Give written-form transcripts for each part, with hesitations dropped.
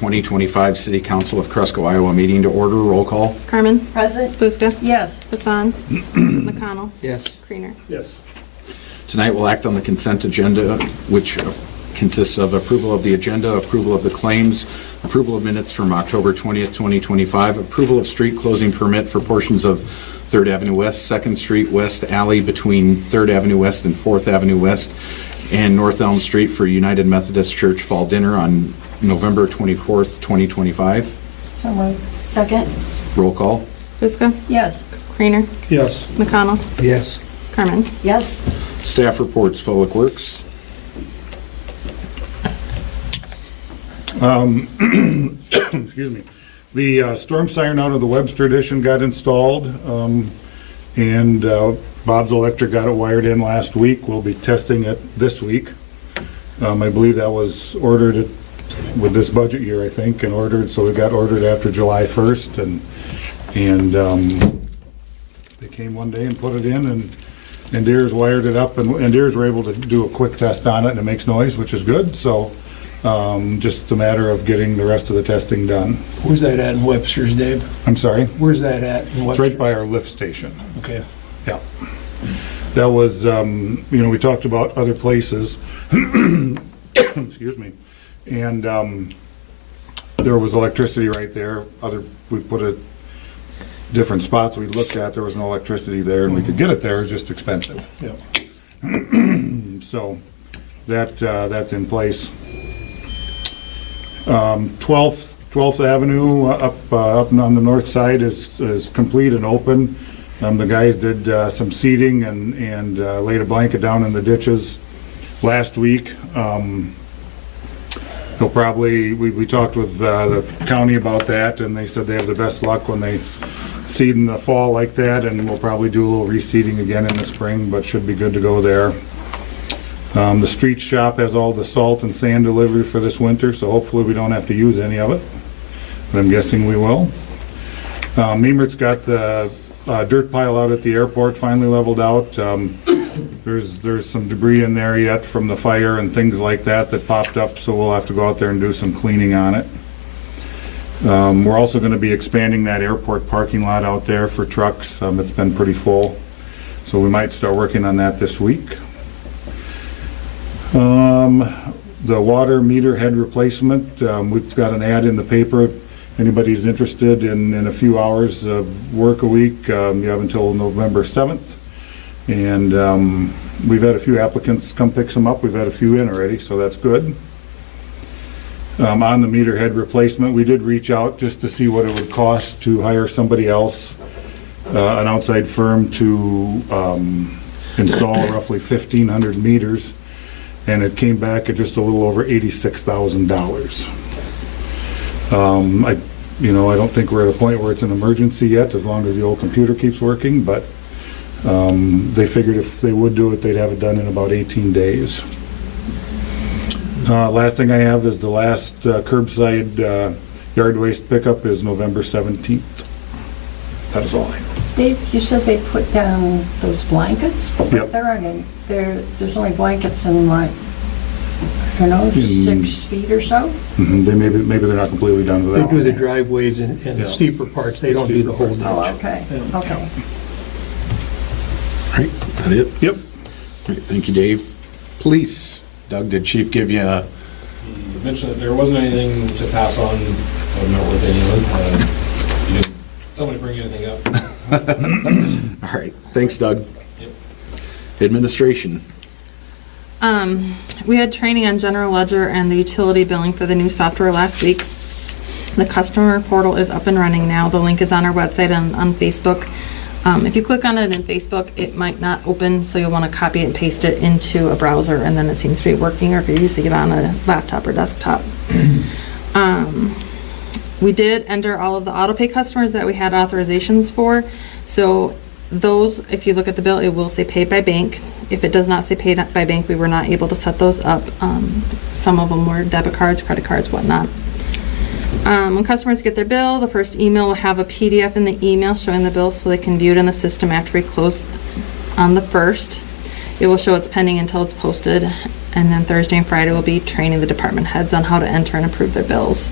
2025 City Council of Cresco, Iowa meeting to order. Roll call. Carmen. Present. Buska. Yes. Hassan. McConnell. Yes. Creener. Yes. Tonight we'll act on the consent agenda, which consists of approval of the agenda, approval of the claims, approval of minutes from October 20th, 2025, approval of street closing permit for portions of 3rd Avenue West, 2nd Street West Alley between 3rd Avenue West and 4th Avenue West, and North Elm Street for United Methodist Church Fall Dinner on November 24th, 2025. So moved. Second. Roll call. Buska. Yes. Creener. Yes. McConnell. Yes. Carmen. Yes. Staff reports, Public Works. Excuse me. The storm siren out of the Webster Edition got installed, and Bob's Electric got it wired in last week. We'll be testing it this week. I believe that was ordered with this budget year, I think, and ordered, so it got ordered after July 1st, and they came one day and put it in, and Deere's wired it up, and Deere's were able to do a quick test on it, and it makes noise, which is good, so just a matter of getting the rest of the testing done. Where's that at in Webster's, Dave? I'm sorry? Where's that at in It's Webster's? right by our lift station. Okay. Yeah. That was, we talked about other places. Excuse me. And there was electricity right there. We put it different spots we looked at. There was no electricity there, and we could get it there. It was just expensive. Yeah. So that's in place. 12th Avenue up on the north side is complete and open. The guys did some seeding and laid a blanket down in the ditches last week. They'll probably, we talked with the county about that, and they said they have the best luck when they seed in the fall like that, and we'll probably do a little reseeding again in the spring, but should be good to go there. The street shop has all the salt and sand delivery for this winter, so hopefully we don't have to use any of it, but I'm guessing we will. Memert's got the dirt pile out at the airport finally leveled out. There's some debris in there yet from the fire and things like that popped up, so we'll have to go out there and do some cleaning on it. We're also going to be expanding that airport parking lot out there for trucks. It's been pretty full, so we might start working on that this week. The water meter head replacement, we've got an ad in the paper. Anybody's interested in a few hours of work a week, you have until November 7th. And we've had a few applicants come pick some up. We've had a few in already, so that's good. On the meter head replacement, we did reach out just to see what it would cost to hire somebody else, an outside firm to install roughly 1,500 meters. And it came back at just a little over $86,000. I don't think we're at a point where it's an emergency yet, as long as the old computer keeps working, but they figured if they would do it, they'd have it done in about 18 days. Last thing I have is the last curbside yard waste pickup is November 17th. That is all I have. Dave, you said they put down those blankets? But Yep. there aren't any. There's only blankets in like, I don't know, 6 feet or so? They maybe they're not completely done with They that. do the driveways and the Yeah. steeper parts. They don't do the whole ditch. Oh, okay, Yeah. okay. All right, that it? Yep. All right, thank you, Dave. Police. Doug, did Chief give you a... You mentioned that there wasn't anything to pass on of note with anyone. You didn't, somebody bring anything up. All right, thanks, Doug. Yep. Administration. We had training on general ledger and the utility billing for the new software last week. The customer portal is up and running now. The link is on our website and on Facebook. If you click on it in Facebook, it might not open, so you'll want to copy and paste it into a browser, and then it seems to be working, or if you're using it on a laptop or desktop. We did enter all of the autopay customers that we had authorizations for. So those, if you look at the bill, it will say paid by bank. If it does not say paid by bank, we were not able to set those up. Some of them were debit cards, credit cards, whatnot. When customers get their bill, the first email will have a PDF in the email showing the bill so they can view it in the system after we close on the 1st. It will show it's pending until it's posted, and then Thursday and Friday will be training the department heads on how to enter and approve their bills.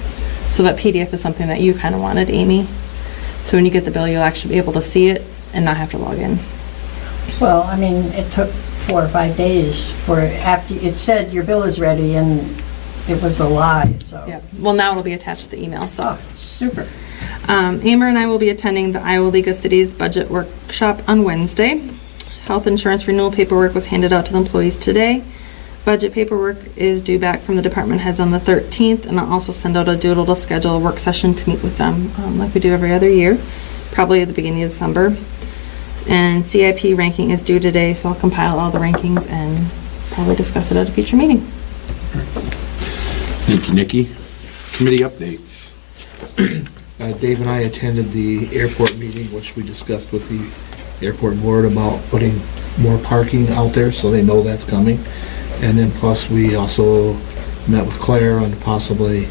So that PDF is something that you kind of wanted, Amy. So when you get the bill, you'll actually be able to see it and not have to log in. Well, I mean, it took 4 or 5 days for, after, it said your bill is ready, and it was a lie, so. Yeah. Well, now it'll be attached to the email, so. Oh, super. Amber and I will be attending the Iowa League of Cities budget workshop on Wednesday. Health insurance renewal paperwork was handed out to the employees today. Budget paperwork is due back from the department heads on the 13th, and I'll also send out a doodle to schedule a work session to meet with them, like we do every other year, probably at the beginning of December. And CIP ranking is due today, so I'll compile all the rankings and probably discuss it at a future meeting. Thank you, Nikki. Committee updates. Dave and I attended the airport meeting, which we discussed with the airport board about putting more parking out there, so they know that's coming. And then plus, we also met with Claire on possibly,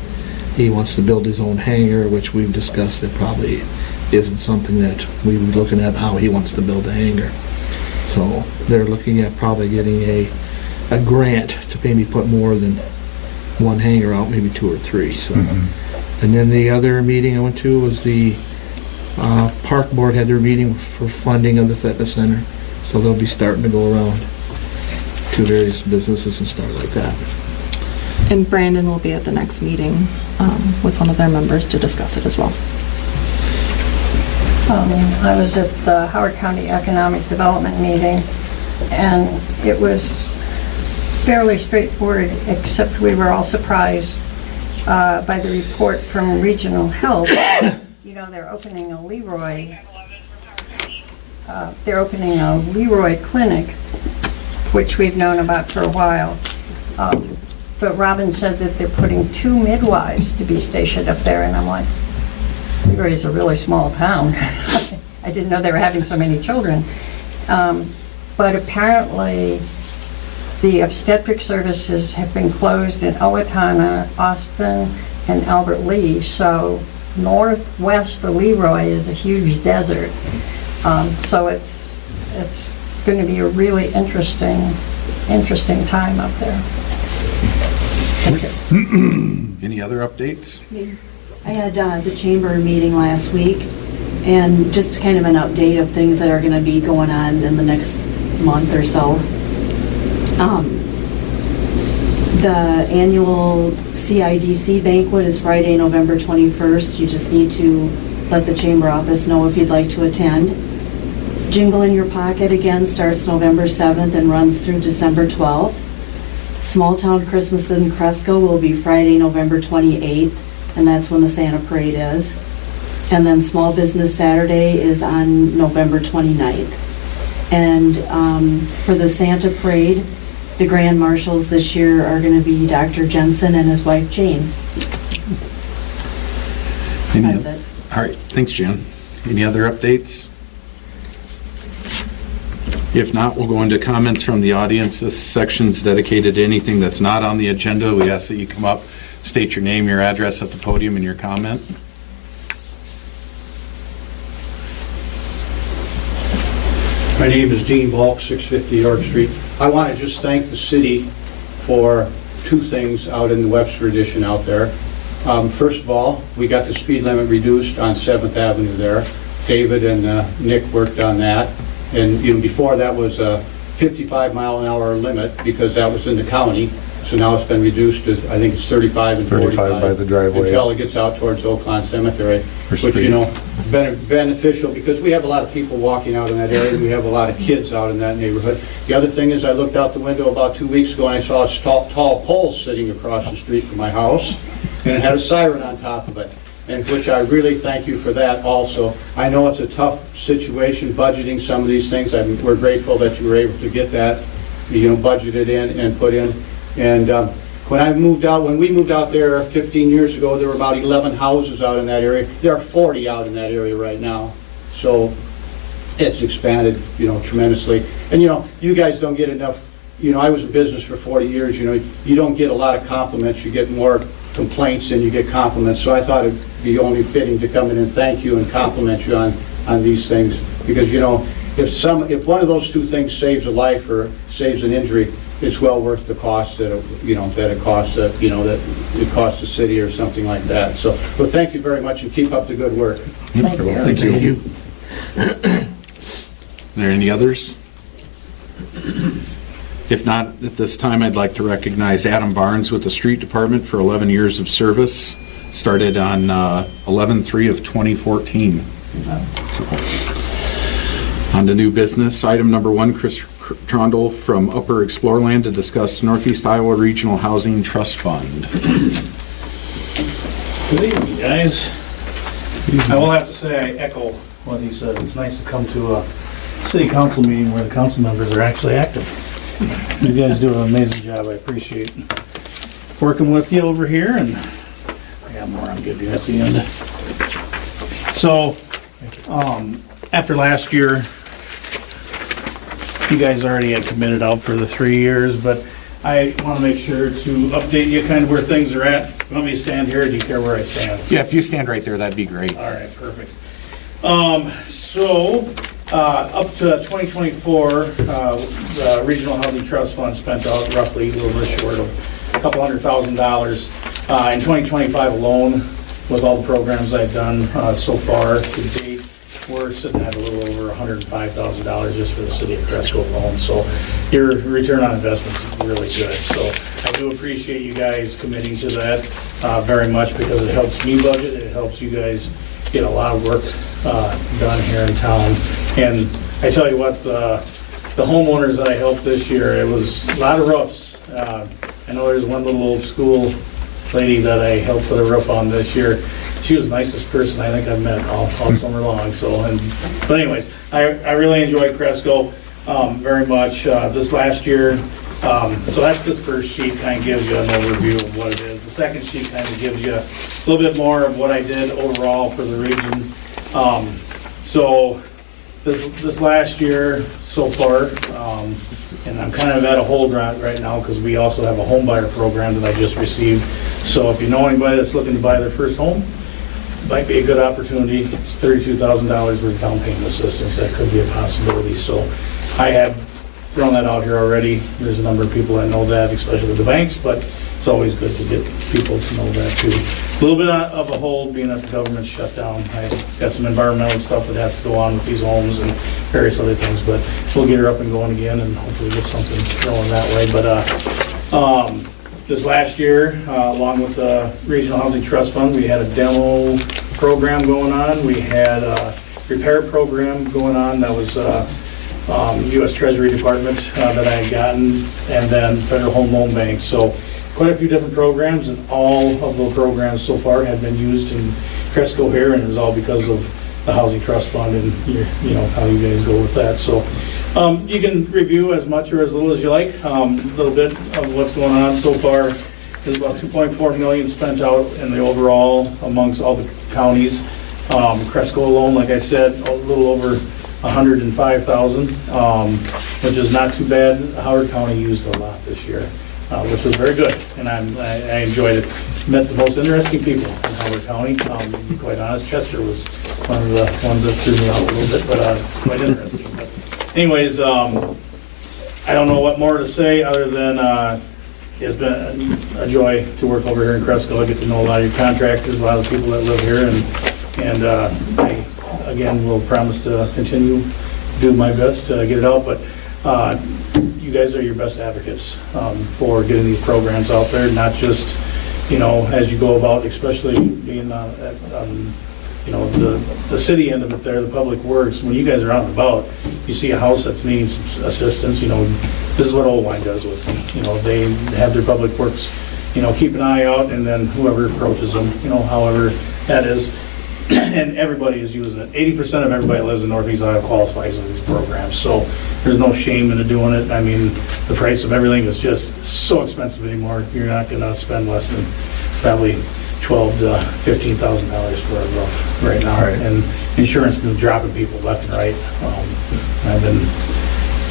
he wants to build his own hangar, which we've discussed. It probably isn't something that we were looking at, how he wants to build a hangar. So they're looking at probably getting a grant to maybe put more than one hangar out, maybe 2 or 3, so. And then the other meeting I went to was the park board had their meeting for funding of the fitness center. So they'll be starting to go around to various businesses and stuff like that. And Brandon will be at the next meeting with one of their members to discuss it as well. I was at the Howard County Economic Development meeting, and it was fairly straightforward, except we were all surprised by the report from Regional Health. You know, they're opening a Leroy clinic, which we've known about for a while. But Robin said that they're putting 2 midwives to be stationed up there, and I'm like, Leroy is a really small town. I didn't know they were having so many children. But apparently, the obstetric services have been closed in Owatonna, Austin, and Albert Lee. So northwest of Leroy is a huge desert. So it's going to be a really interesting time up there. That's it. Any other updates? I had the chamber meeting last week, and just kind of an update of things that are going to be going on in the next month or so. The annual CIDC banquet is Friday, November 21st. You just need to let the chamber office know if you'd like to attend. Jingle in Your Pocket again starts November 7th and runs through December 12th. Small Town Christmas in Cresco will be Friday, November 28th, and that's when the Santa Parade is. And then Small Business Saturday is on November 29th. And for the Santa Parade, the Grand Marshals this year are going to be Dr. Jensen and his wife Jane. That's it. All right, thanks, Jen. Any other updates? If not, we'll go into comments from the audience. This section's dedicated to anything that's not on the agenda. We ask that you come up, state your name, your address at the podium, and your comment. My name is Dean Balk, 650 York Street. I want to just thank the city for 2 things out in the Webster Edition out there. First of all, we got the speed limit reduced on 7th Avenue there. David and Nick worked on that. And before that was a 55-mile-an-hour limit because that was in the county. So now it's been reduced to, I think it's 35 and 45. 35 by the driveway. Until it gets out towards Oakland Cemetery, Or which, street. beneficial because we have a lot of people walking out in that area. We have a lot of kids out in that neighborhood. The other thing is I looked out the window about 2 weeks ago and I saw a tall pole sitting across the street from my house, and it had a siren on top of it, and which I really thank you for that also. I know it's a tough situation budgeting some of these things. We're grateful that you were able to get that, budgeted in and put in. And when we moved out there 15 years ago, there were about 11 houses out in that area. There are 40 out in that area right now. So it's expanded, tremendously. And, you guys don't get enough, I was in business for 40 years, you don't get a lot of compliments. You get more complaints than you get compliments. So I thought it'd be only fitting to come in and thank you and compliment you on these things. Because, if one of those 2 things saves a life or saves an injury, it's well worth the cost that, that it costs, that it costs the city or something like that. So, well, thank you very much and keep up the good work. Thank you. Thank Thank you. you. Are there any others? If not, at this time, I'd like to recognize Adam Barnes with the Street Department for 11 years of service. Started on 11/3 of 2014. So, on to new business. Item number 1, Chris Trondle from Upper Explorerland to discuss Northeast Iowa Regional Housing Trust Fund. Good evening, guys. I will have to say I echo what he said. It's nice to come to a city council meeting where the council members are actually active. You guys do an amazing job. I appreciate working with you over here, and I got more I'll give you at the end. So, after last year, you guys already had committed out for the 3 years, but I want to make sure to update you kind of where things are at. You want me to stand here, or do you care where I stand? Yeah, if you stand right there, that'd be great. All right, perfect. Up to 2024, the Regional Housing Trust Fund spent out roughly a little bit short of a couple $100,000. In 2025 alone, with all the programs I've done so far to date, we're sitting at a little over $105,000 just for the city of Cresco alone. So your return on investment is really good. So I do appreciate you guys committing to that very much, because it helps me budget. It helps you guys get a lot of work done here in town. And I tell you what, the homeowners that I helped this year, it was a lot of roofs. I know there's one little old school lady that I helped put a roof on this year. She was the nicest person I think I've met all summer long. But anyways, I really enjoyed Cresco very much this last year. So that's this first sheet, kind of gives you an overview of what it is. The second sheet kind of gives you a little bit more of what I did overall for the region. So this last year so far, and I'm kind of at a hold right now because we also have a home buyer program that I just received. So if you know anybody that's looking to buy their first home, might be a good opportunity. It's $32,000 worth of down payment assistance. That could be a possibility. So I had thrown that out here already. There's a number of people that know that, especially with the banks, but it's always good to get people to know that too. A little bit of a hold being that the government's shut down. I got some environmental stuff that has to go on with these homes and various other things, but we'll get her up and going again and hopefully get something going that way. But this last year, along with the Regional Housing Trust Fund, we had a demo program going on. We had a repair program going on that was U.S. Treasury Department that I had gotten, and then Federal Home Loan Bank. So quite a few different programs, and all of those programs so far have been used in Cresco here, and it's all because of the Housing Trust Fund and you know how you guys go with that. So you can review as much or as little as you like. A little bit of what's going on so far. There's about $2.4 million spent out in the overall amongst all the counties. Cresco alone, like I said, a little over $105,000, which is not too bad. Howard County used a lot this year, which was very good, and I enjoyed it. Met the most interesting people in Howard County. To be quite honest, Chester was one of the ones that threw me out a little bit, but quite interesting. But anyways, I don't know what more to say other than it's been a joy to work over here in Cresco. I get to know a lot of your contractors, a lot of people that live here, and I again will promise to continue to do my best to get it out. But you guys are your best advocates for getting these programs out there, not just as you go about, especially being you know, the city end of it there, the public works. When you guys are out and about, you see a house that's needing some assistance, this is what Old Line does with them. They have their public works, keep an eye out, and then whoever approaches them, however that is. And everybody is using it. 80% of everybody that lives in Northeast Iowa qualifies in these programs. So there's no shame in doing it. I mean, the price of everything is just so expensive anymore. You're not going to spend less than probably $12,000 to $15,000 for a roof right now. Right. And insurance is dropping people left and right. I've been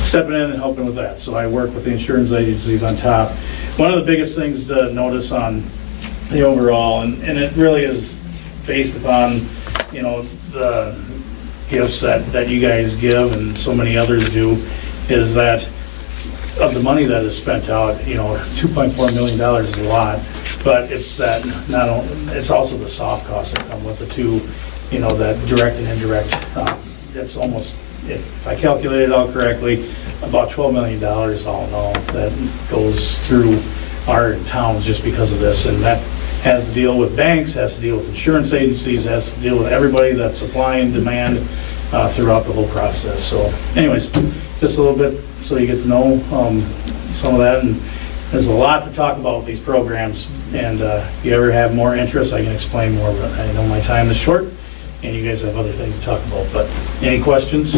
stepping in and helping with that. So I work with the insurance agencies on top. One of the biggest things to notice on the overall, and it really is based upon, the gifts that you guys give and so many others do, is that of the money that is spent out, $2.4 million is a lot, but it's that, it's also the soft costs that come with it too, that direct and indirect. It's almost, if I calculated it out correctly, about $12 million all in all that goes through our towns just because of this. And that has to deal with banks, has to deal with insurance agencies, has to deal with everybody that's supply and demand throughout the whole process. So anyways, just a little bit so you get to know some of that. And there's a lot to talk about with these programs. And if you ever have more interest, I can explain more. But I know my time is short, and you guys have other things to talk about. But any questions?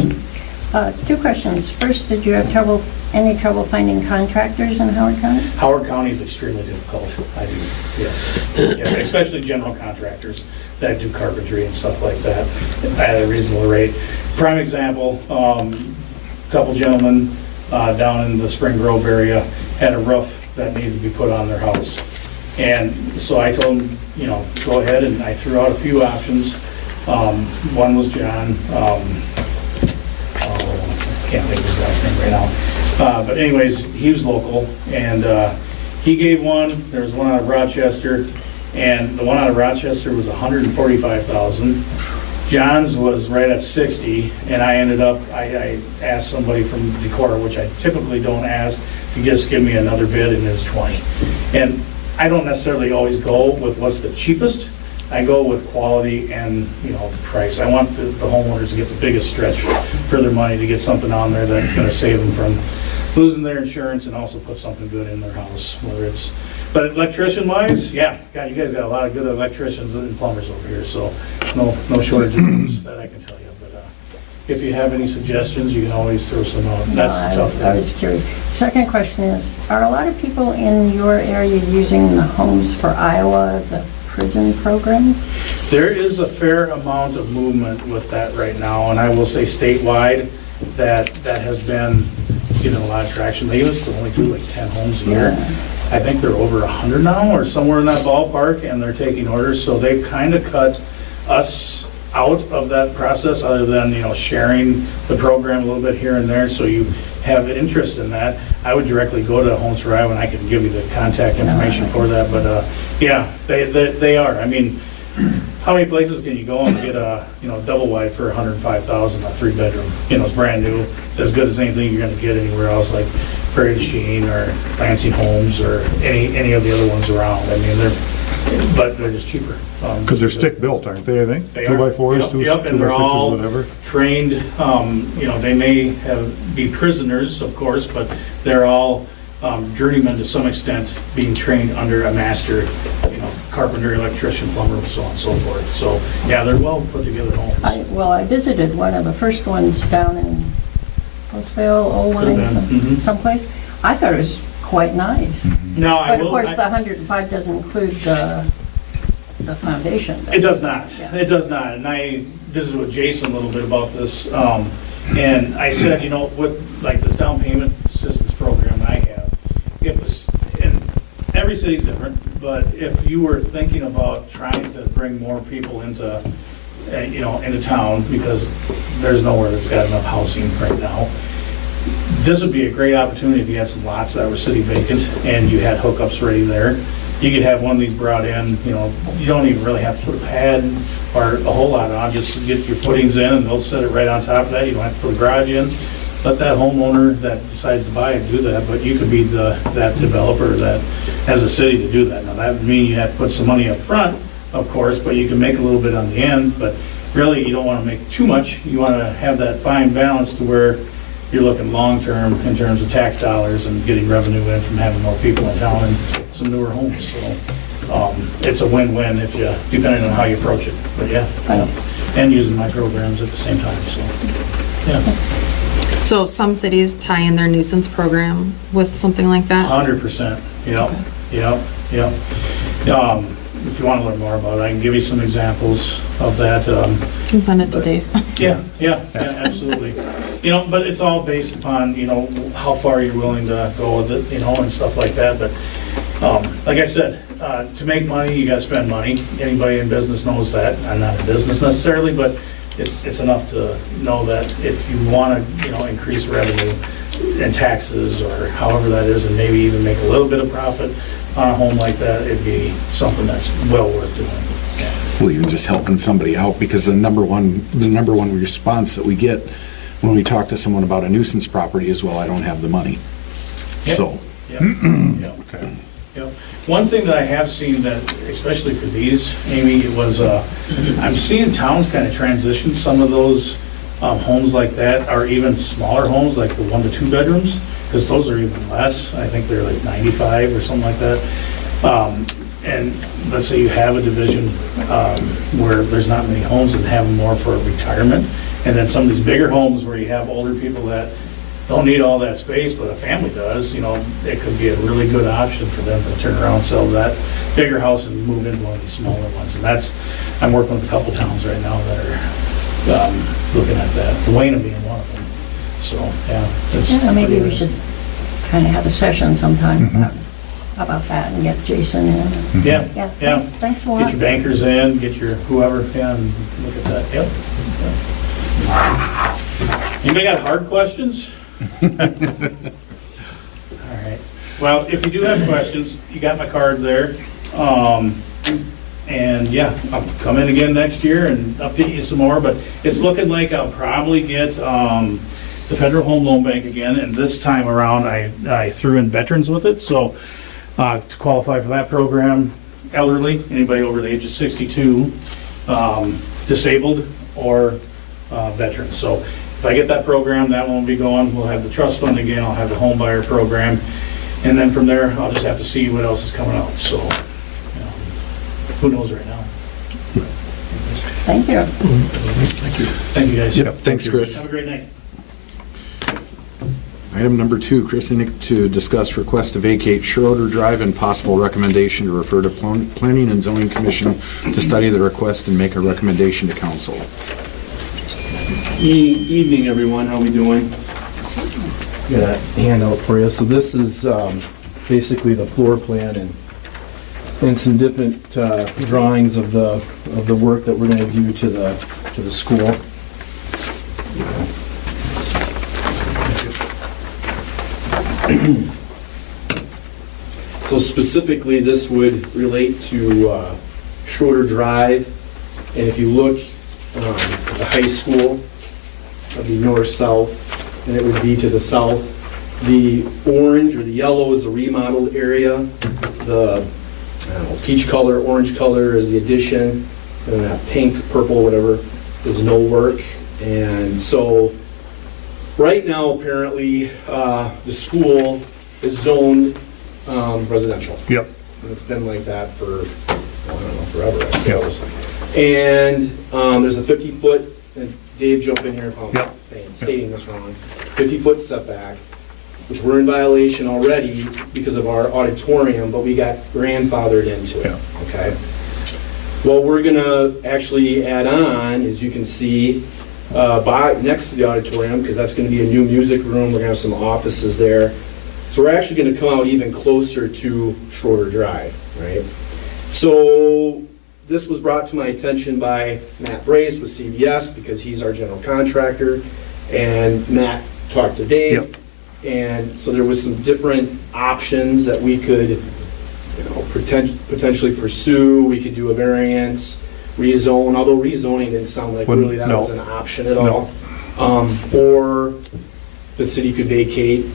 2 questions. First, did you have any trouble finding contractors in Howard County? Howard County is extremely difficult. I do, yes. Yeah, especially general contractors that do carpentry and stuff like that at a reasonable rate. Prime example, a couple gentlemen down in the Spring Grove area had a roof that needed to be put on their house. And so I told them, go ahead, and I threw out a few options. One was John. I can't think of his last name right now. But anyways, he was local, and he gave one. There was one out of Rochester, and the one out of Rochester was $145,000. John's was right at 60, and I ended up, I asked somebody from Decorah, which I typically don't ask, to just give me another bid, and it was 20. And I don't necessarily always go with what's the cheapest. I go with quality and, the price. I want the homeowners to get the biggest stretch for their money to get something on there that's gonna save them from losing their insurance and also put something good in their house, but electrician-wise, yeah, God, you guys got a lot of good electricians and plumbers over here, so no shortage of those that I can tell you. But if you have any suggestions, you can always throw some out. That's the tough thing. I was curious. Second question is, are a lot of people in your area using the Homes for Iowa, the prison program? There is a fair amount of movement with that right now, and I will say statewide that has been getting a lot of traction. They used to only do like 10 homes a year. Yeah. I think they're over 100 now, or somewhere in that ballpark, and they're taking orders. So they've kind of cut us out of that process, other than sharing the program a little bit here and there. So you have interest in that, I would directly go to Homes for Iowa, and I can give you the contact information for that. But yeah, they are. I mean, how many places can you go and get a double wide for $105,000, a 3-bedroom? It's brand new. It's as good as anything you're going to get anywhere else, like Prairie du Chien or Lansing Homes or any of the other ones around. I mean, they're just cheaper. Because they're stick built, aren't they, I think? They 2x4s, Yep, 2 and by they're 6s, all whatever. trained. They may be prisoners, of course, but they're all journeymen to some extent, being trained under a master, carpenter, electrician, plumber, so on and so forth. So yeah, they're well put together homes. I visited one of the first ones down in Postville, Could've been, mhm. someplace. I thought it was quite nice. Now I But of will. course, the 105 doesn't include the foundation. It does not. Yeah. It does not. And I visited with Jason a little bit about this, and I said, with like this down payment assistance program I have, and every city's different, but if you were thinking about trying to bring more people into town, because there's nowhere that's got enough housing right now, this would be a great opportunity if you had some lots that were sitting vacant and you had hookups ready there. You could have one of these brought in, you don't even really have to put a pad or a whole lot on, just get your footings in and they'll set it right on top of that. You don't have to put a garage in. Let that homeowner that decides to buy it do that, but you could be that developer that has a city to do that. Now that would mean you have to put some money up front, of course, but you can make a little bit on the end, but really you don't want to make too much. You want to have that fine balance to where you're looking long-term in terms of tax dollars and getting revenue in from having more people in town and some newer homes. So it's a win-win depending on how you approach it. But yeah, and using my programs at the same time, so yeah. So some cities tie in their nuisance program with something like that? 100%, yep. If you want to learn more about it, I can give you some examples of that. You can send it to Dave. Yeah, absolutely. But it's all based upon, how far you're willing to go with it, and stuff like that. But like I said, to make money, you got to spend money. Anybody in business knows that. I'm not in business necessarily, but it's enough to know that if you want to, increase revenue, and taxes, or however that is, and maybe even make a little bit of profit on a home like that, it'd be something that's well worth doing. Well, even just helping somebody out, because the number one response that we get when we talk to someone about a nuisance property is, well, I don't have the money. Yeah. So, Yep. Yep. Okay. Yep. One thing that I have seen that, especially for these, Amy, it was, I'm seeing towns kind of transition some of those homes like that, or even smaller homes, like the 1 to 2 bedrooms, because those are even less. I think they're like 95 or something like that. And let's say you have a division where there's not many homes, and have more for retirement. And then some of these bigger homes where you have older people that don't need all that space, but a family does, you know, it could be a really good option for them to turn around, sell that bigger house and move into one of these smaller ones. And that's, I'm working with a couple towns right now that are looking at that, Wayne being one of them. So, yeah. that's Yeah, maybe pretty we should kind of have a session sometime about that and get Jason in. Yeah, Yeah, yeah. thanks a lot. Get your bankers in, get your whoever, yeah, and look at that, yep. Anybody got hard questions? All right. Well, if you do have questions, you got my card there. And yeah, I'll come in again next year and update you some more, but it's looking like I'll probably get the Federal Home Loan Bank again, and this time around I threw in veterans with it, so to qualify for that program, elderly, anybody over the age of 62, disabled, or veterans. So if I get that program, that won't be going. We'll have the trust fund again, I'll have the home buyer program, and then from there, I'll just have to see what else is coming out. So, you know, who knows right now. Thank you. Thank you, guys. yep, thanks, Chris. Have a great night. Item number 2, Chris Inick to discuss request to vacate Schroeder Drive and possible recommendation to refer to Planning and Zoning Commission to study the request and make a recommendation to council. Evening, everyone. How we doing? Got a handout for you. So this is basically the floor plan and some different drawings of the work that we're going to do to the school. So specifically, this would relate to Schroeder Drive, and if you look at the high school, that'd be north-south, and it would be to the south. The orange or the yellow is the remodeled area. The peach color, orange color is the addition, and that pink, purple, whatever, is no work. And so right now, apparently, the school is zoned residential. Yep. And it's been like that for, I don't know, forever, I suppose. And there's a 50-foot, and Dave, jump in here if I'm Yep. stating this wrong, 50-foot setback, which we're in violation already because of our auditorium, but we got grandfathered into it, Yeah. okay? What we're gonna actually add on, as you can see, next to the auditorium, because that's gonna be a new music room, we're gonna have some offices there. So we're actually gonna come out even closer to Schroeder Drive, right? So this was brought to my attention by Matt Brace with CVS, because he's our general contractor, and Matt talked to Dave. Yep. And so there was some different options that we could, potentially pursue. We could do a variance, rezone, although rezoning didn't sound like Wouldn't- really that no. was an option at No. all. Or the city could vacate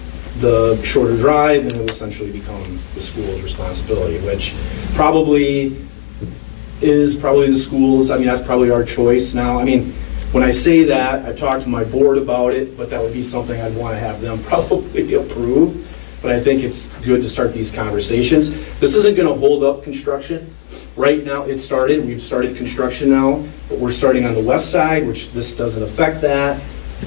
the Schroeder Drive and it would essentially become the school's responsibility, which probably is the school's. I mean, that's probably our choice now. I mean, when I say that, I've talked to my board about it, but that would be something I'd want to have them probably approve. But I think it's good to start these conversations. This isn't going to hold up construction. Right now, we've started construction now, but we're starting on the west side, which this doesn't affect that.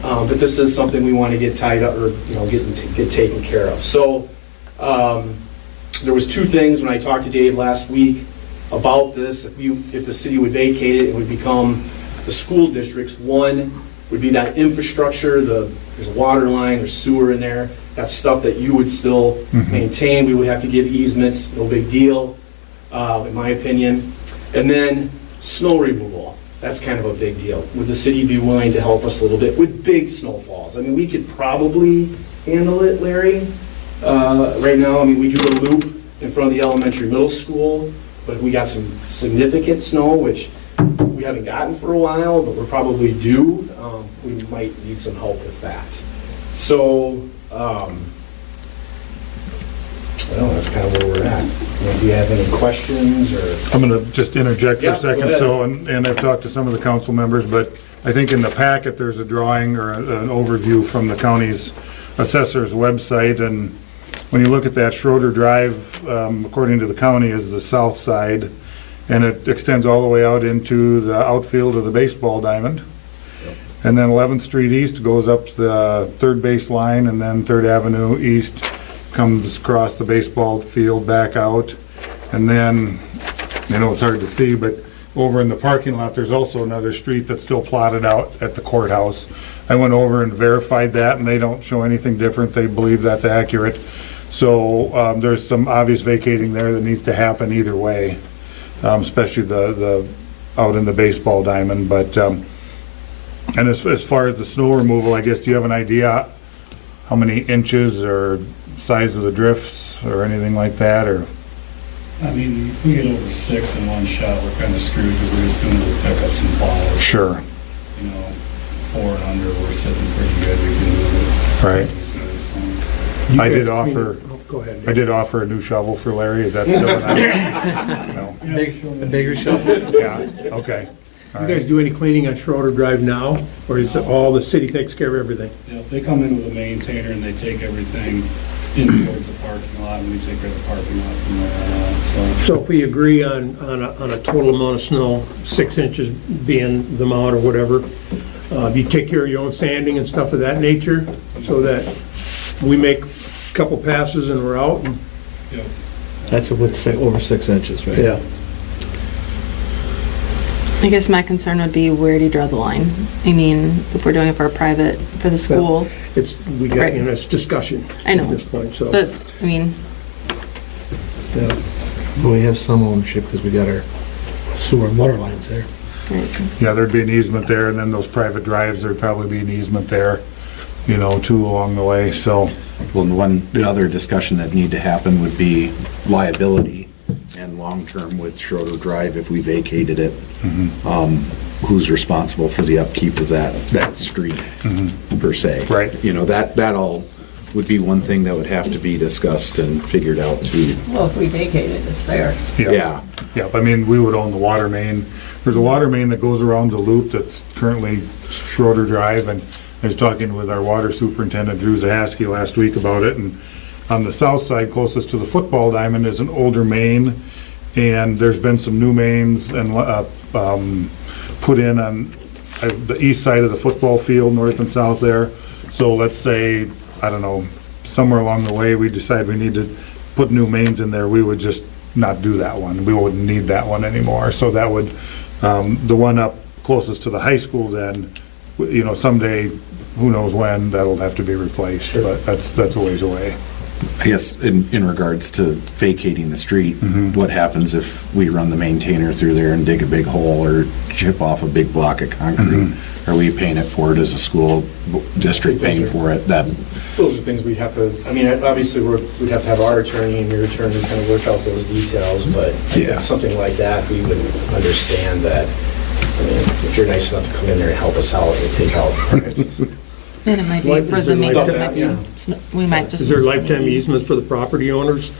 But this is something we want to get tied up, or get taken care of. So there was two things when I talked to Dave last week about this. If the city would vacate it, it would become the school district's. One would be that infrastructure. There's a water line, there's sewer in there. That's stuff that you would still maintain. We would have to give easements, no big deal, in my opinion. And then snow removal. That's kind of a big deal. Would the city be willing to help us a little bit with big snowfalls? I mean, we could probably handle it, Larry. Right now, I mean, we do a loop in front of the elementary middle school, but if we got some significant snow, which we haven't gotten for a while, but we're probably due, we might need some help with that. So, well, that's kind of where we're at. Do you have any questions or? I'm going to just interject for Yeah, a second. go ahead. So, and I've talked to some of the council members, but I think in the packet, there's a drawing or an overview from the county's assessor's website. And when you look at that, Schroeder Drive, according to the county, is the south side. And it extends all the way out into the outfield of the baseball diamond. And then 11th Street East goes up the third base line, and then 3rd Avenue East comes across the baseball field back out. And then, I know it's hard to see, but over in the parking lot, there's also another street that's still plotted out at the courthouse. I went over and verified that, and they don't show anything different. They believe that's accurate. So there's some obvious vacating there that needs to happen either way, especially the out in the baseball diamond. But and as far as the snow removal, I guess, do you have an idea how many inches or size of the drifts or anything like that, or? I mean, if we get over 6 in one shot, we're kind of screwed because we're just doing little pickups and plows. Sure. You know, 4 and under, we're sitting pretty good. We can move it. Right. You I guys did clean offer, it. Oh, go ahead. I did offer a new shovel for Larry. Is that still an No. A bigger shovel? Yeah, okay. All You right. guys do any cleaning on Schroeder Drive now, or is it all the city takes care of everything? Yeah, they come in with a maintainer and they take everything in towards the parking lot, and we take care of the parking lot from there on out, so. So if we agree on a total amount of snow, 6 inches being the amount or whatever, you take care of your own sanding and stuff of that nature, so that we make a couple passes and we're out? And- Yep. That's with over 6 inches, right? Yeah. I guess my concern would be, where do you draw the line? I mean, if we're doing it for a private, for the school, We got, Right. it's discussion I know. at this point, so. but, I mean, yeah. But we have some ownership because we got our sewer and water lines there. right. Yeah, there'd be an easement there, and then those private drives, there'd probably be an easement there, you know, too, along the way, so. Well, the other discussion that need to happen would be liability and long-term with Schroeder Drive if we vacated it. Who's responsible for the upkeep of that street per se? Right. You know, that all would be one thing that would have to be discussed and figured out too. Well, if we vacate it, it's there. Yeah. Yeah, I mean, we would own the water main. There's a water main that goes around the loop that's currently Schroeder Drive, and I was talking with our water superintendent, Drew Zahaski, last week about it, and on the south side, closest to the football diamond, is an older main, and there's been some new mains and put in on the east side of the football field, north and south there. So let's say, I don't know, somewhere along the way, we decide we need to put new mains in there, we would just not do that one. We wouldn't need that one anymore. So that would, the one up closest to the high school then, you know, someday, who knows when, that'll have to be replaced, but that's a ways away. I guess in regards to vacating the street, what happens if we run the maintainer through there and dig a big hole or chip off a big block of concrete? Are we paying it for it as a school district paying for it? That Those are things we have to, I mean, obviously, we'd have to have our attorney and your attorney kind of work out those details, but I Yeah. think something like that, we would understand that. I mean, if you're nice enough to come in there and help us out and take out. And it might be Like, for is the there main, like it that? might be Yeah. we might just. Is there lifetime easements for the property owners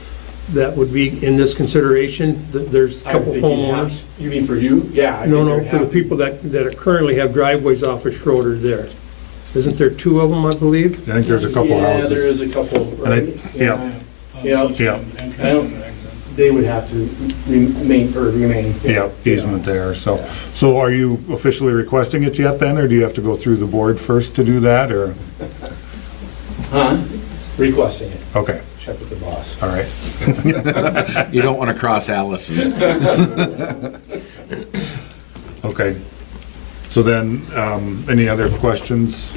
that would be in this consideration? There's a I couple think you'd have- homeowners. You mean for you? Yeah. I No, think no, there'd for the have to- people that currently have driveways off of Schroeder there. Isn't there 2 of them, I believe? I think there's a couple Yeah, there houses. is a couple, And I- right? yeah. Yeah. Entrance Yeah. and exit. They would have to remain. Yeah, easement there, so. So are you officially requesting it yet then, or do you have to go through the board first to do that, or? Huh? Requesting it. Okay, Check with the boss. all right. you don't want to cross Allison. Okay. So then, any other questions?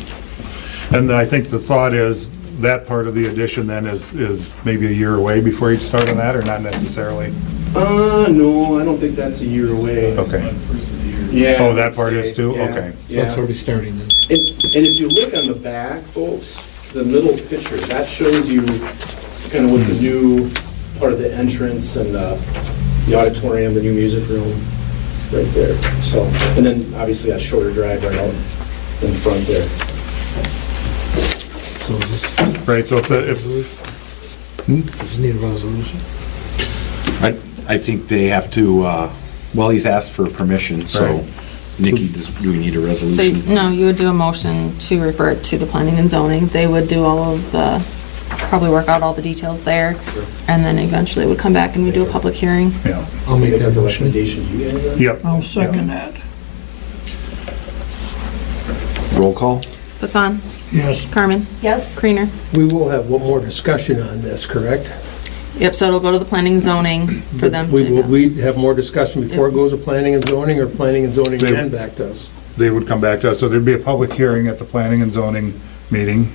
And I think the thought is, that part of the addition then is maybe a year away before you start on that, or not necessarily? No, I don't think that's a year away. Okay. First of the year. Yeah. Oh, I that would part say, is too? yeah, Okay. So that's Yeah. already starting then. And if you look on the back, folks, the middle picture, that shows you kind of what the new part of the entrance and the auditorium, the new music room, right there. So, and then obviously that shorter drive right out in front there. So is this, Right, so if does it need a resolution? I think they have to, well, he's asked for permission, so Right. Nikki, do we need a So, resolution? no, you would do a motion to refer it to the planning and zoning. They would do all of the, probably work out all the details there, and then eventually would come back and we do a public hearing. yeah, I'll make Make that a motion. recommendation to you guys then? yep. I'll second that. Roll call? Hassan? Yes. Carmen? Yes? Creener? We will have one more discussion on this, correct? Yep, so it'll go to the planning and zoning for them Will to, we have more discussion before it goes to planning and zoning, or planning and zoning They- then back to us? They would come back to us, so there'd be a public hearing at the planning and zoning meeting.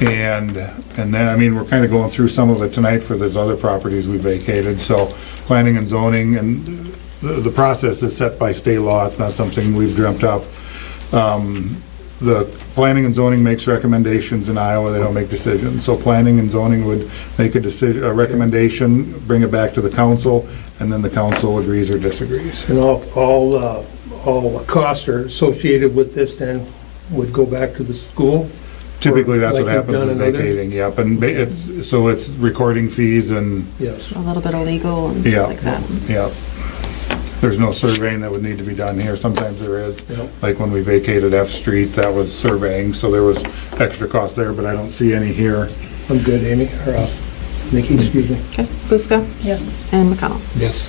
And then, I mean, we're kind of going through some of it tonight for those other properties we vacated, so planning and zoning, and the process is set by state law, it's not something we've dreamt up. The planning and zoning makes recommendations in Iowa, they don't make decisions. So planning and zoning would make a decision, a recommendation, bring it back to the council, and then the council agrees or disagrees. And all costs are associated with this then would go back to the school? Typically, that's Like what we've happens done with in other- vacating, yep, and it's recording fees and, Yes. a little bit of legal and yeah, stuff like that. yeah. There's no surveying that would need to be done here, sometimes there is. Yep. Like when we vacated F Street, that was surveying, so there was extra cost there, but I don't see any here. I'm good, Amy, or Nikki, excuse me. Okay, Buska? Yes. And McConnell? Yes.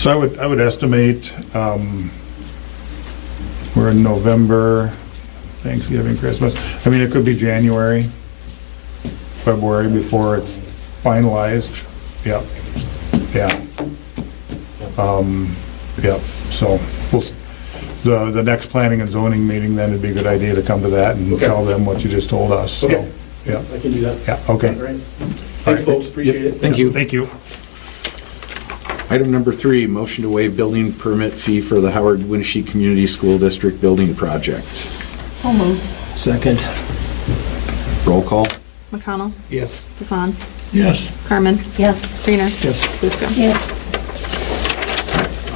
So I would estimate, we're in November, Thanksgiving, Christmas. I mean, it could be January, February before it's finalized. Yep, yeah. Yep, so the next planning and zoning meeting, then it'd be a good idea to come to that and Okay. tell them what you just told us. So, Okay. yeah, I can do that. yeah, okay. All right. Thanks, folks, appreciate it. Thank you. Thank you. Item number 3, motion to waive building permit fee for the Howard Winship Community School District building project. So moved. Second. Roll call? McConnell? Yes. Hassan? Yes. Carmen? Yes. Creener? Yes. Buska? Yes.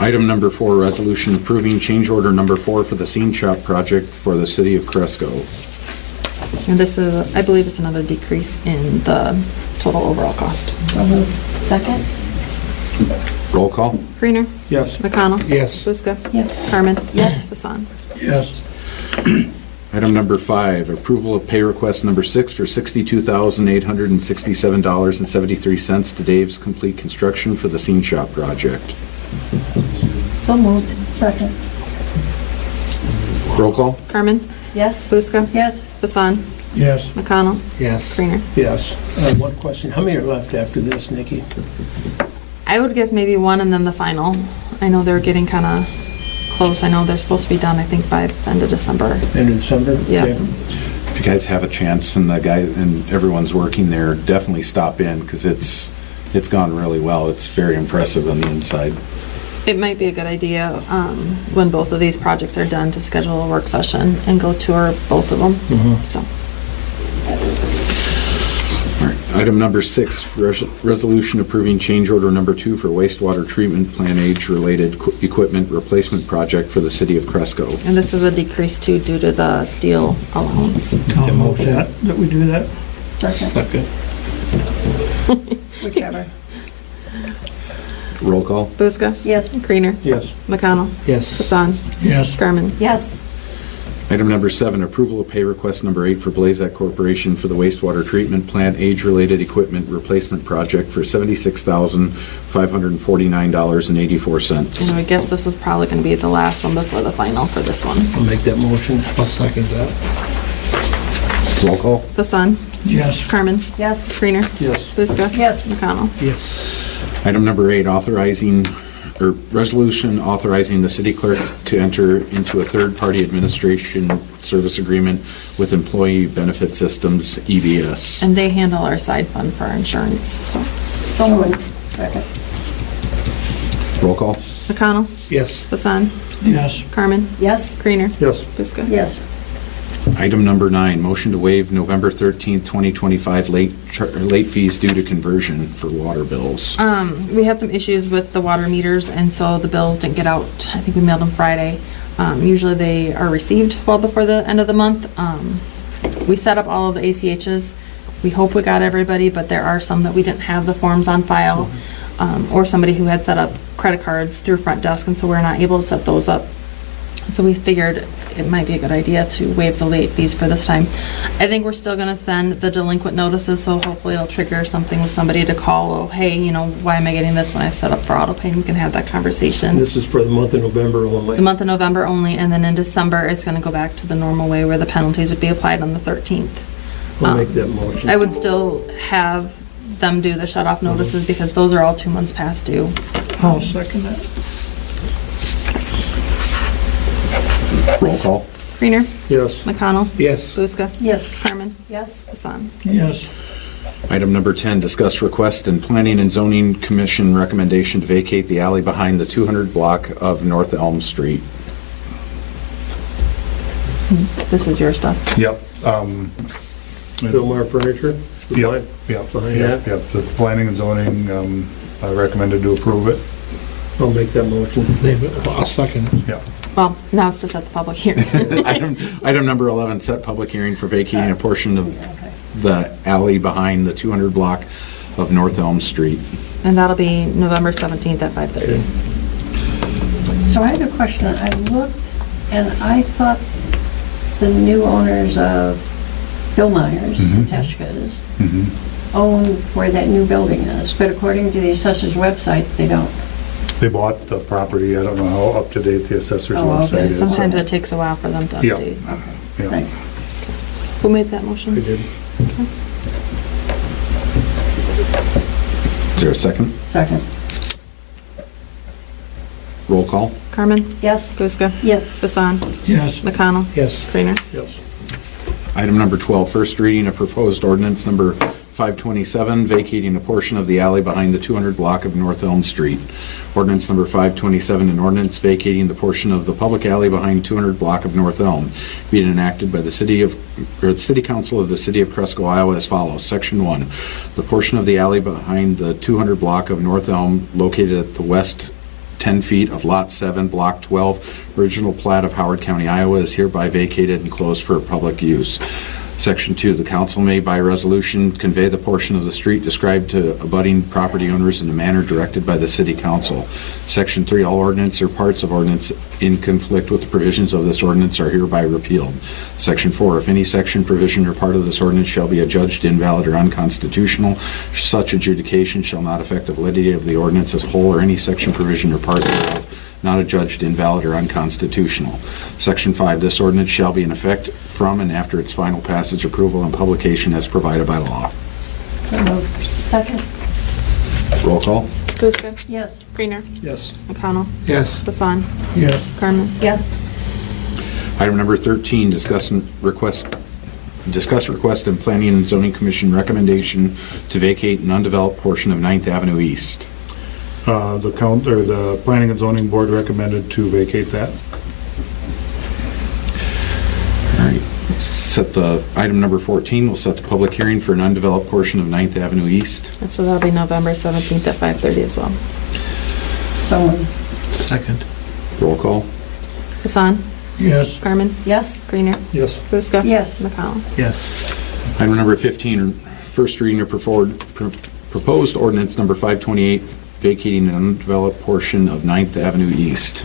Item number 4, resolution approving change order number 4 for the scene shop project for the city of Cresco. And this is, I believe it's another decrease in the total overall cost. So moved. Second? Roll call? Creener? Yes. McConnell? Yes. Buska? Yes. Carmen? Yes. Hassan? Yes. Item number 5, approval of pay request number 6 for $62,867.73 to Dave's Complete Construction for the scene shop project. So moved. Second. Roll call? Carmen? Yes. Buska? Yes. Hassan? Yes. McConnell? Yes. Creener? Yes. One question, how many are left after this, Nikki? I would guess maybe one and then the final. I know they're getting kind of close. I know they're supposed to be done, I think, by the end of December. End of December? Yeah. Okay. If you guys have a chance and everyone's working there, definitely stop in because it's gone really well. It's very impressive on the inside. It might be a good idea when both of these projects are done to schedule a work session and go tour both of them. So, All right. Item number 6, resolution approving change order number 2 for wastewater treatment plant age-related equipment replacement project for the city of Cresco. and this is a decrease too due to the steel allowance. I'll move that we do that. Second. Second. Whichever. Roll call? Buska? Yes. Creener? Yes. McConnell? Yes. Hassan? Yes. Carmen? Yes. Item number 7, approval of pay request number 8 for Blazek Corporation for the wastewater treatment plant age-related equipment replacement project for $76,549.84. And I would guess this is probably going to be the last one before the final for this one. I'll make that motion. I'll second that. Roll call? Hassan? Yes. Carmen? Yes. Creener? Yes. Buska? Yes. McConnell? Yes. Item number 8, resolution authorizing the city clerk to enter into a third-party administration service agreement with Employee Benefit Systems, EBS. And they handle our side fund for our insurance, so. So moved. Second. Roll call? McConnell? Yes. Hassan? Yes. Carmen? Yes. Creener? Yes. Buska? Yes. Item number 9, motion to waive November 13th, 2025 late fees due to conversion for water bills. We had some issues with the water meters, and so the bills didn't get out. I think we mailed them Friday. Usually they are received well before the end of the month. We set up all of the ACHs. We hope we got everybody, but there are some that we didn't have the forms on file, or somebody who had set up credit cards through front desk, and so we're not able to set those up. So we figured it might be a good idea to waive the late fees for this time. I think we're still gonna send the delinquent notices, so hopefully it'll trigger something with somebody to call, oh, hey, you know, why am I getting this when I set up for auto pay? And we can have that conversation. This is for the month of November only. The month of November only, and then in December, it's gonna go back to the normal way where the penalties would be applied on the 13th. I'll make that motion. I would still have them do the shut-off notices because those are all 2 months past due. I'll second that. Roll call. Creener, Yes. McConnell, Yes. Buska, Yes. Carmen, Yes. Hassan. Yes. Item number 10, discuss request and Planning and Zoning Commission recommendation to vacate the alley behind the 200 block of North Elm Street. This is your stuff. Yep. Philmar Furniture? Yep, yep, Behind yep, that? yep. The planning and zoning, I recommended to approve it. I'll make that motion. I'll second it. Yep. Well, now it's to set the public hearing. Item number 11, set public hearing for vacating a portion of the alley behind the 200 block of North Elm Street. And that'll be November 17th at 5:30. So I have a question. I looked and I thought the new owners of Bill Myers, Teshka's, own where that new building is, but according to the assessor's website, they don't. They bought the property. I don't know how up to date the assessor's Oh, okay. website is. Sometimes it takes a while for them to Yeah. update. Yeah. Thanks. Who made that I motion? did. Is there a second? Second. Roll call. Carmen, Yes. Buska, Yes. Hassan, Yes. McConnell, Yes. Creener. Yes. Item number 12, first reading of proposed ordinance number 527, vacating a portion of the alley behind the 200 block of North Elm Street. Ordinance number 527, an ordinance vacating the portion of the public alley behind 200 block of North Elm, being enacted by the City Council of the City of Cresco, Iowa as follows. Section 1, the portion of the alley behind the 200 block of North Elm located at the west 10 feet of Lot 7, Block 12, original plat of Howard County, Iowa, is hereby vacated and closed for public use. Section 2, the council may by resolution convey the portion of the street described to abutting property owners in a manner directed by the city council. Section 3, all ordinance or parts of ordinance in conflict with the provisions of this ordinance are hereby repealed. Section 4, if any section, provision, or part of this ordinance shall be adjudged invalid or unconstitutional, such adjudication shall not affect the validity of the ordinance as a whole or any section, provision, or part thereof not adjudged invalid or unconstitutional. Section 5, this ordinance shall be in effect from and after its final passage, approval, and publication as provided by law. So moved. Second. Roll call. Buska, Yes. Creener, Yes. McConnell, Yes. Hassan, Yes. Carmen. Yes. Item number 13, discuss request and Planning and Zoning Commission recommendation to vacate an undeveloped portion of 9th Avenue East. The planning and zoning board recommended to vacate that. All right, let's set the, item number 14, we'll set the public hearing for an undeveloped portion of 9th Avenue East. And so that'll be November 17th at 5:30 as well. So moved. Second. Roll call. Hassan, Yes. Carmen, Yes. Creener, Yes. Buska. Yes. McConnell. Yes. Item number 15, first reading of proposed ordinance number 528, vacating an undeveloped portion of 9th Avenue East.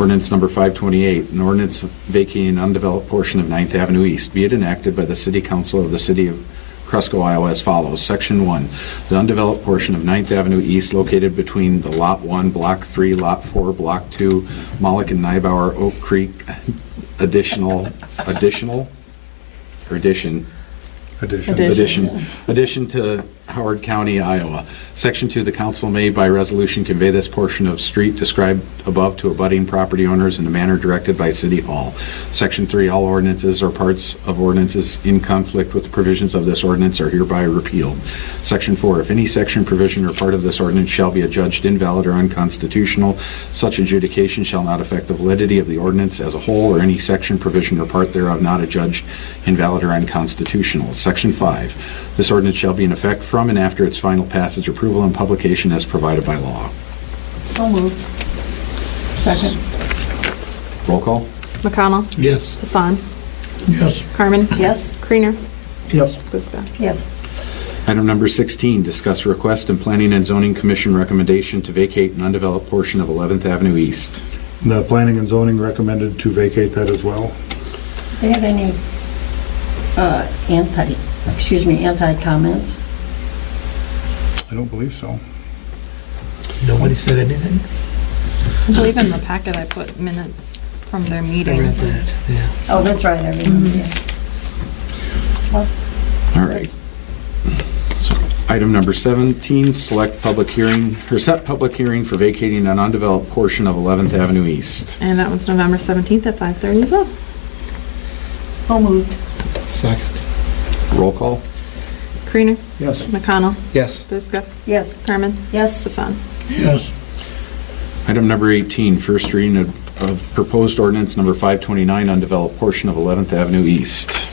Ordinance number 528, an ordinance vacating an undeveloped portion of 9th Avenue East, be it enacted by the City Council of the City of Cresco, Iowa as follows. Section 1, the undeveloped portion of 9th Avenue East located between the Lot 1, Block 3, Lot 4, Block 2, Moloch and Nybauer, Oak Creek, addition to Howard County, Iowa. Section 2, the council may by resolution convey this portion of street described above to abutting property owners in a manner directed by City Hall. Section 3, all ordinances or parts of ordinances in conflict with the provisions of this ordinance are hereby repealed. Section 4, if any section, provision, or part of this ordinance shall be adjudged invalid or unconstitutional, such adjudication shall not affect the validity of the ordinance as a whole or any section, provision, or part thereof not adjudged invalid or unconstitutional. Section 5, this ordinance shall be in effect from and after its final passage, approval, and publication as provided by law. So moved. Second. Roll call? McConnell. Yes. Hassan. Yes. Carmen. Yes. Creener. Yes. Buska. Yes. Item number 16, discuss request and Planning and Zoning Commission recommendation to vacate an undeveloped portion of 11th Avenue East. The planning and zoning recommended to vacate that as well. Do they have any anti-comments? I don't believe so. Nobody said anything? I believe in the packet I put minutes from their I meeting. read that, yeah. Oh, that's right, I remember, yeah. Well, All right. So, item number 17, select public hearing, or set public hearing for vacating an undeveloped portion of 11th Avenue East. And that was November 17th at 5:30 as well. So moved. Second. Roll call? Creener. Yes. McConnell. Yes. Buska. yes. Carmen. Yes. Hassan. Yes. Item number 18, first reading of proposed ordinance number 529, undeveloped portion of 11th Avenue East.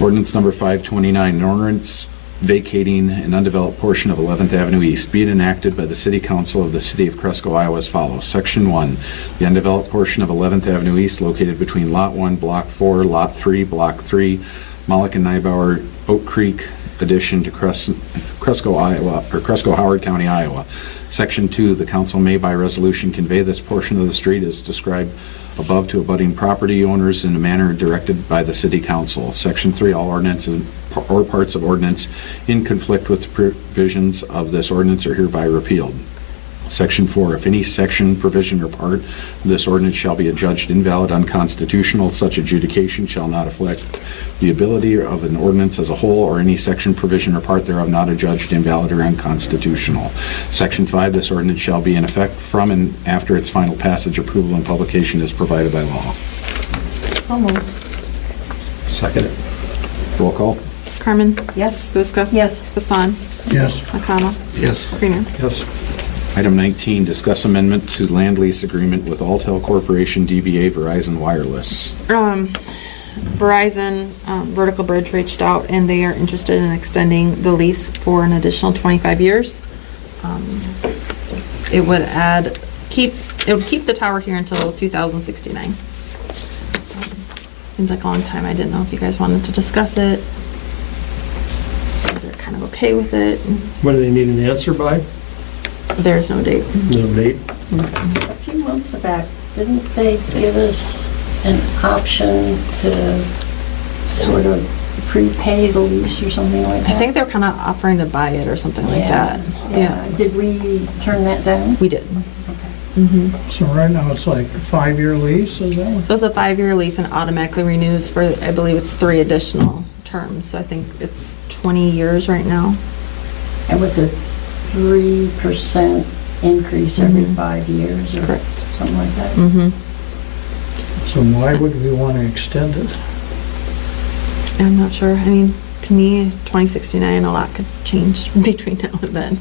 Ordinance number 529, an ordinance vacating an undeveloped portion of 11th Avenue East, be it enacted by the City Council of the City of Cresco, Iowa as follows. Section 1, the undeveloped portion of 11th Avenue East located between Lot 1, Block 4, Lot 3, Block 3, Moloch and Neibauer, Oak Creek addition to Cresco, Iowa, or Cresco, Howard County, Iowa. Section 2, the council may by resolution convey this portion of the street as described above to abutting property owners in a manner directed by the City Council. Section 3, all ordinances or parts of ordinance in conflict with the provisions of this ordinance are hereby repealed. Section 4, if any section, provision, or part of this ordinance shall be adjudged invalid, unconstitutional, such adjudication shall not affect the ability of an ordinance as a whole or any section, provision, or part thereof not adjudged invalid or unconstitutional. Section 5, this ordinance shall be in effect from and after its final passage, approval, and publication as provided by law. So moved. Second. Roll call? Carmen. Yes. Buska. Yes. Hassan. Yes. McConnell. Yes. Creener. Yes. Item 19, discuss amendment to land lease agreement with Alltel Corporation, DBA Verizon Wireless. Verizon Vertical Bridge reached out and they are interested in extending the lease for an additional 25 years. It would keep the tower here until 2069. Seems like a long time. I didn't know if you guys wanted to discuss it. You guys are kind of okay with it. When do they need an answer by? There's no date. No date. A few months back, didn't they give us an option to sort of prepay the lease or something like that? I think they're kind of offering to buy it or something like that. Yeah. Did we turn that down? We did. Okay. So right now it's like a 5-year lease, is that? So it's a 5-year lease and automatically renews for, I believe it's 3 additional terms. So I think it's 20 years right now. And with the 3% increase every Mhm. 5 years or Correct. something like that? Mm-hmm. So why would we want to extend it? I'm not sure. I mean, to me, 2069, a lot could change between now and then.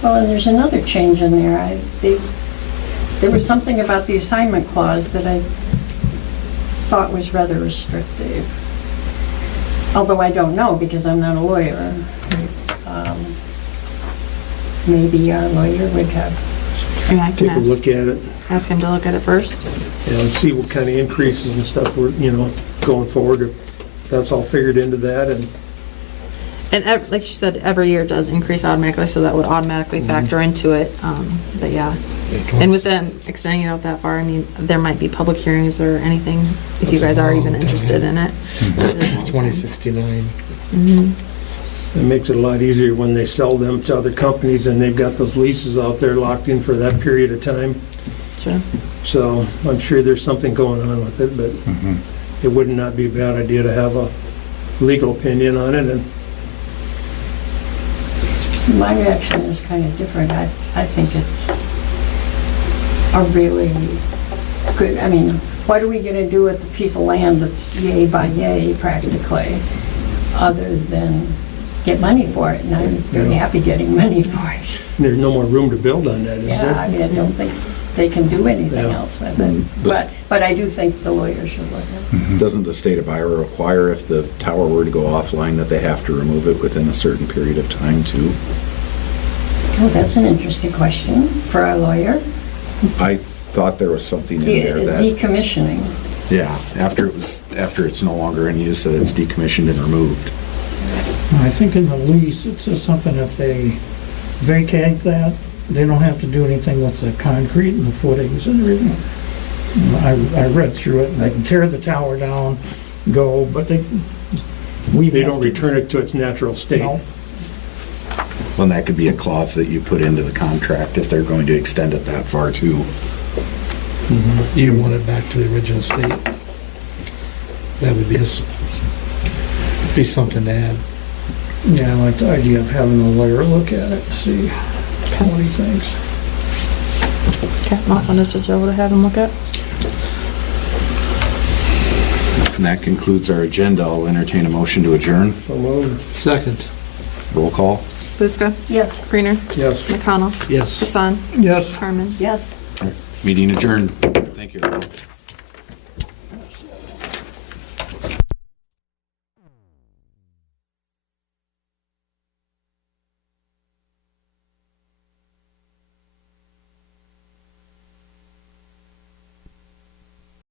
Well, and there's another change in there. There was something about the assignment clause that I thought was rather restrictive. Although I don't know because I'm not a lawyer. Maybe our lawyer would have. I mean, I can Take a look at it. ask him to look at it first. And see what kind of increases and stuff we're, going forward. If that's all figured into that and Like you said, every year does increase automatically, so that would automatically factor into it. But yeah. And with them extending it out that far, I mean, there might be public hearings or anything if you guys are even interested in it. 2069. Mm-hmm. it makes it a lot easier when they sell them to other companies and they've got those leases out there locked in for that period of time. Sure. So I'm sure there's something going on with it, but it would not be a bad idea to have a legal opinion on it. And See, my reaction is kind of different. I think it's a really good, I mean, what are we going to do with the piece of land that's yay by yay practically, other than get money for it? And I'm very happy getting money for it. There's no more room to build on that, is Yeah, there? I mean, I don't think they can do anything Yeah. else with it. But I do think the lawyer should look at it. Doesn't the state of Iowa require if the tower were to go offline that they have to remove it within a certain period of time too? Oh, that's an interesting question for our lawyer. I thought there was something in there that, Decommissioning. yeah, after it's no longer in use, that it's decommissioned and removed. I think in the lease, it says something if they vacate that, they don't have to do anything with the concrete and the footings and everything. I read through it, and they can tear the tower down, go, but they Don't return it to its natural state. No. Well, that could be a clause that you put into the contract if they're going to extend it that far too. You want it back to the original state. That would be something to add. Yeah, I like the idea of having a lawyer look at it, see what he thinks. Okay, I'll send it to Joe to have him look at. And that concludes our agenda. I'll entertain a motion to adjourn. So moved. Second. Roll call. Buska, Yes. Greener, Yes. McConnell, Yes. Hassan, Yes. Carmen. Yes. Meeting adjourned. Thank you, everyone.